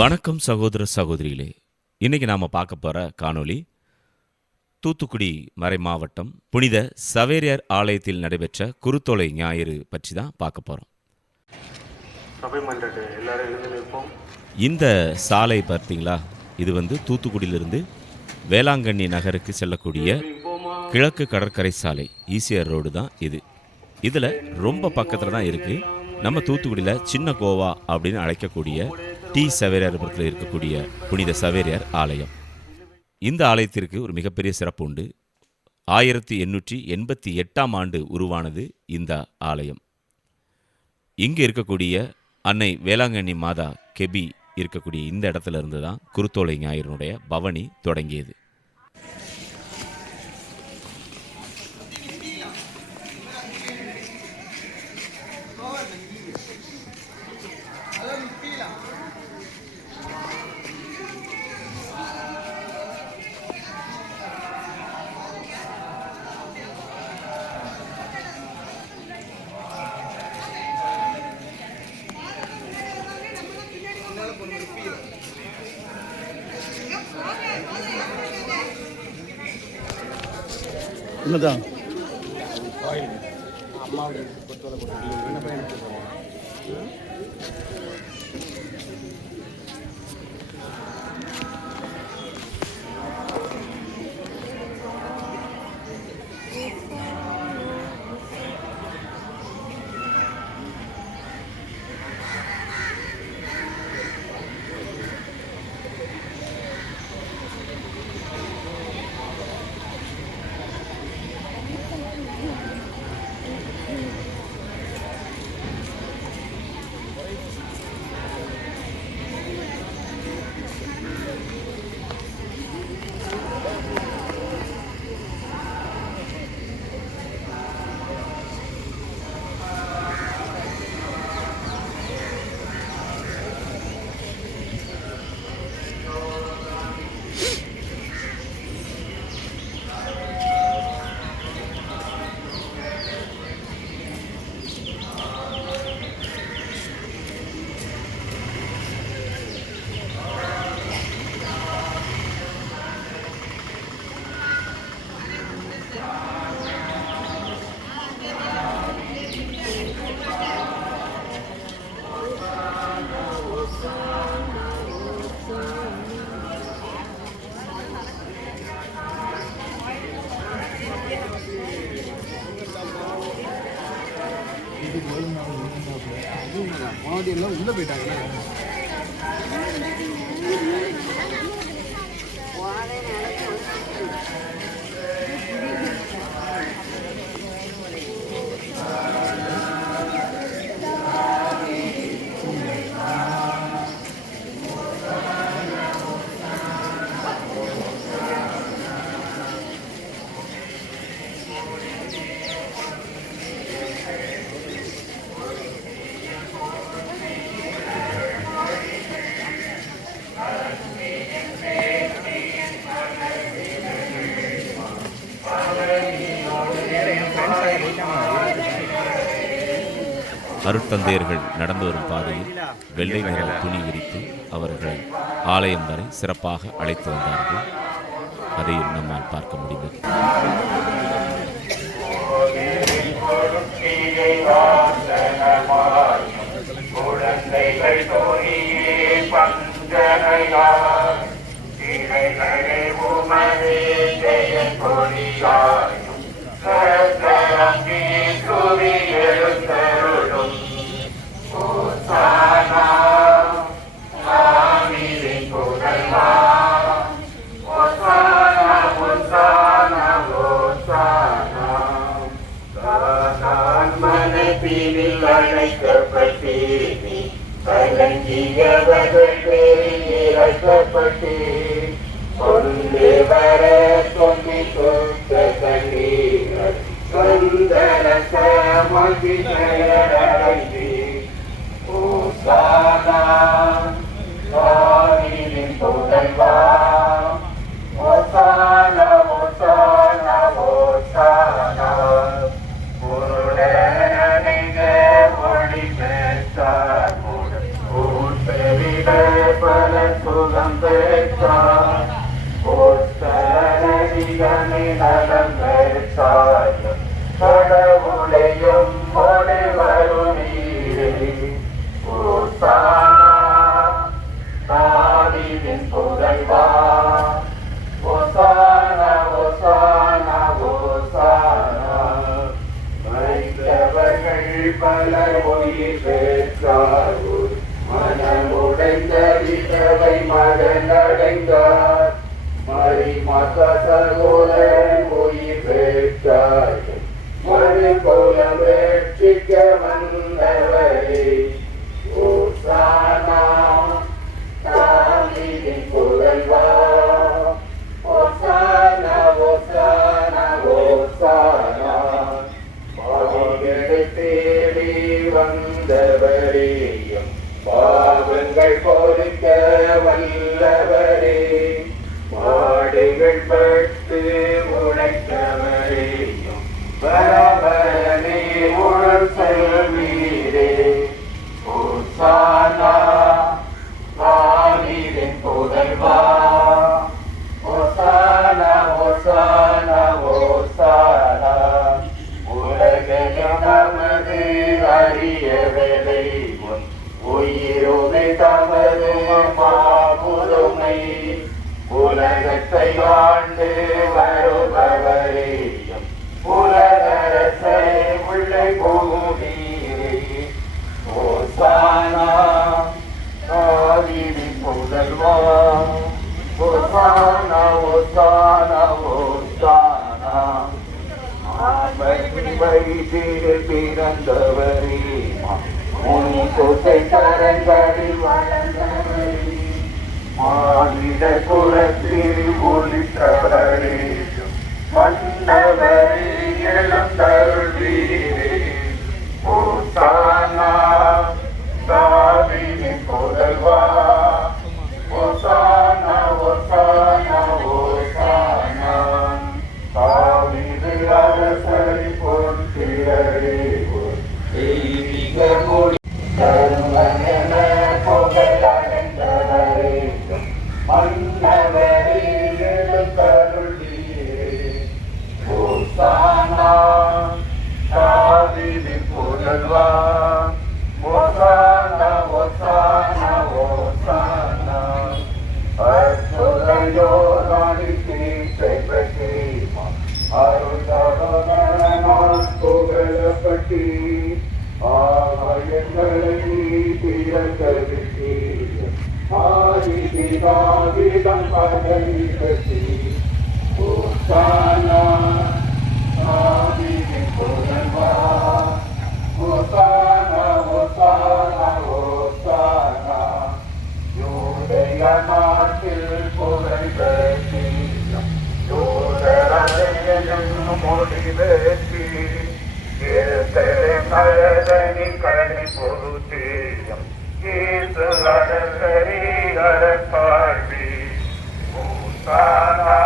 வணக்கம் சகோதர சகோதரிகளே. இன்னைக்கு நாம் பார்க்க போகிற காணொளி தூத்துக்குடி மறை மாவட்டம் புனித சவேரியார் ஆலயத்தில் நடைபெற்ற குருத்தோலை ஞாயிறு பற்றி தான் பார்க்க போகிறோம். இந்த சாலை பார்த்தீங்களா, இது தூத்துக்குடியிலிருந்து வேளாங்கண்ணி நகருக்கு செல்லக்கூடிய கிழக்கு கடற்கரை சாலை, ஈசிஆர் ரோடு தான் இது. இதில் ரொம்ப பக்கத்தில் தான் இருக்குது. நம்ம தூத்துக்குடியில் சின்ன கோவா அப்படின்னு அழைக்கக்கூடிய டி சவேரியார்புரத்தில் இருக்கக்கூடிய புனித சவேரியார் ஆலயம். இந்த ஆலயத்திற்கு ஒரு மிகப்பெரிய சிறப்பு உண்டு. 1888ஆம் ஆண்டு உருவானது இந்த ஆலயம். இங்கே இருக்கக்கூடிய அன்னை வேளாங்கண்ணி மாதா கெபி இருக்கக்கூடிய இந்த இடத்துல இருந்து தான் குருத்தோலை ஞாயிறுனுடைய பவனி தொடங்கியது. என்னதான் மாவடி எல்லாம் உள்ள போயிட்டாங்க. அருட்தந்தையர்கள் நடந்து வரும் பாதையில் வெள்ளை நிற துணி விரித்து அவர்களை ஆலயம் வரை சிறப்பாக அழைத்து வந்தார்கள். அதையும் நம்மால் பார்க்க முடிந்தது. பல சாயும் கடவுளையும் கொடை வருவீரே ஓசானா தாவீதின் புதல்வா ஓசானா ஓசானா ஓசானா மறித்தவர்கள் பலர் உயிர் பெற்றார் மனமுடைந்த விதவை மகனடைந்தார் மறிமாத்த சகோதரன் உயிர் பெற்றார் மறு கோலம் ரட்சிக்க வந்தவரே ஓசானா தாவீதின் புதல்வா ஓசானா ஓசானா ஓசானா பாவிகளை தேடி வந்தவரேயும் பாவங்கள் பொறுக்க வல்லவரே மாடுகள் பட்டு உழைத்தவரேயும் பரபரனே உணர் செல்வீரே ஓசானா தாவீதின் புதல்வா ஓசானா ஓசானா ஓசானா உலகையும் நமது அறியவரை உயிரோடு தமது மாபுதுமை உலகத்தை ஆண்டு வருபவரேயும் உலகரசை உள்ளே போவீரே ஓசானா தாவீதின் புதல்வா ஓசானா ஓசானா ஓசானா வயிற்றில் பிறந்தவரே கோட்டை கரங்களில் வளர்ந்தவரே மானிட குலத்தில் ஒளித்தவரே மன்னவரே எழுந்தருள்வீரே ஓசானா தாவீதின் புதல்வா ஓசானா ஓசானா ஓசானா தாவீது அரசரை போற்றிடரே தெய்வீக மொழி கருமன புகழடைந்தவரே மன்னவரே எழுந்தருள்வீரே ஓசானா தாவீதின் புதல்வா ஓசானா ஓசானா ஓசானா அற்புதயோ நாடி தீர்த்தை பற்றி அருள்தொடர்பால் புகழப்பட்டி ஆவயங்களை திறக்கவிட்டு ஆதிபிதாவிடம் பதவி பற்றி ஓசானா தாவீதின் புதல்வா ஓசானா ஓசானா ஓசானா யூதேய நாட்டில் புகழ் பெற்றி யூதரையும் மொழி பெற்றி கழனி கழனி பொருத்தேயம் கீர்த்து அடங்கரி அரசாழ்வி ஓசானா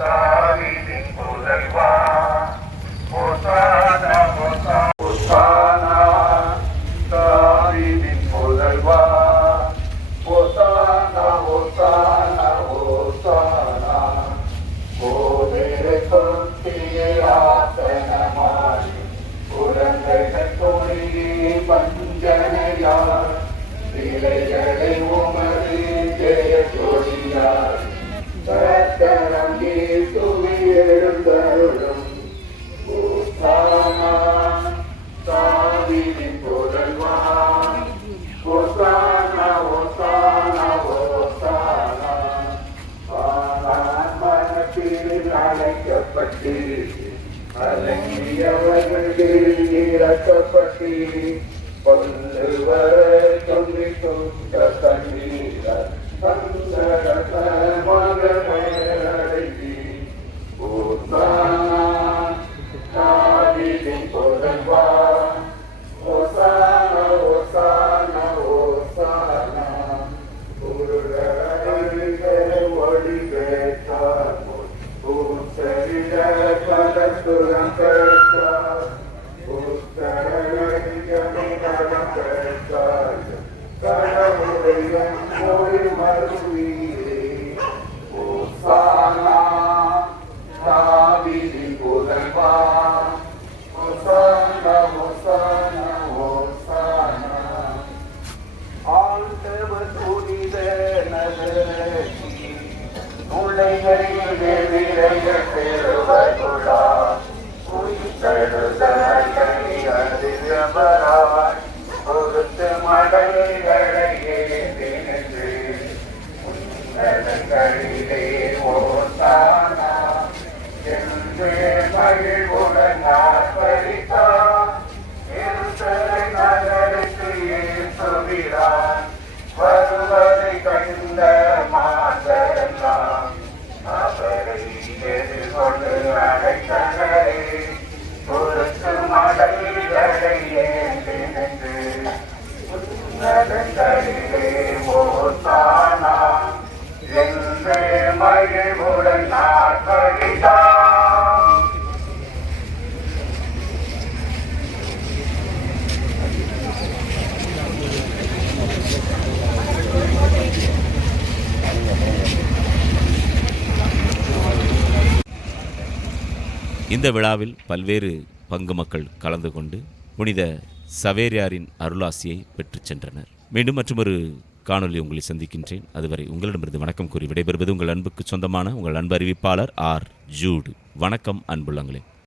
தாவீதின் புதல்வா ஓசானா ஓசானா தாவீதின் புதல்வா ஓசானா ஓசானா ஓசானா கோவிலை தொட்டியை ஆசனமாய் குழந்தைகள் தொழிலே பஞ்சனையார் விலைகளை உமது ஜெய ஜோடியார் கர்த்தரம் இயேசுவை எழுந்தருளும் ஓசானா தாவீதின் புதல்வா ஓசானா ஓசானா ஓசானா மனத்தில் அழைக்கப்பட்டு அலங்கியவர்கள் இறக்கப்பட்டு கொல்லுவர சொல்லி சுத்த தண்ணீர மகனடைவி ஓசானா தாவீதின் புதல்வா ஓசானா ஓசானா ஓசானா ஒளி பெற்றார் சரீர பலத்துரம் பெற்றார் கடவுடைய மொழி மறுவீரே ஓசானா தாவீதின் ஆண்டவர் புனித நகரத்தி உலகிலே விரைய பெறுவதுடா உயிர்த்தெழுதலை அதிகமராய் பொறுத்து மடல்களை ஏந்தி நின்று உன்னதங்களிலே ஓசானா என்று மகிழ்வுடன் ஆர்ப்பரித்தார். எருசலேம் நகருக்கு இயேசுவிரான் வருவதை கண்ட மாந்தரெல்லாம் அவரை எதிர்கொண்டு அழைத்தனரே. பொறுத்து மடல்களை ஏந்தி நின்று உன்னதங்களிலே ஓசானா என்று மகிழ்வுடன் ஆர்ப்பரித்தார். இந்த விழாவில் பல்வேறு பங்கு மக்கள் கலந்து கொண்டு புனித சவேரியாரின் அருளாசியை பெற்றுச் சென்றனர். மீண்டும் மற்றொரு காணொலி உங்களை சந்திக்கின்றேன். அதுவரை உங்களிடமிருந்து வணக்கம் கூறி விடைபெறுவது உங்கள் அன்புக்கு சொந்தமான உங்கள் அன்பு அறிவிப்பாளர் ஆர். ஜூட். வணக்கம் அன்புள்ளங்களே.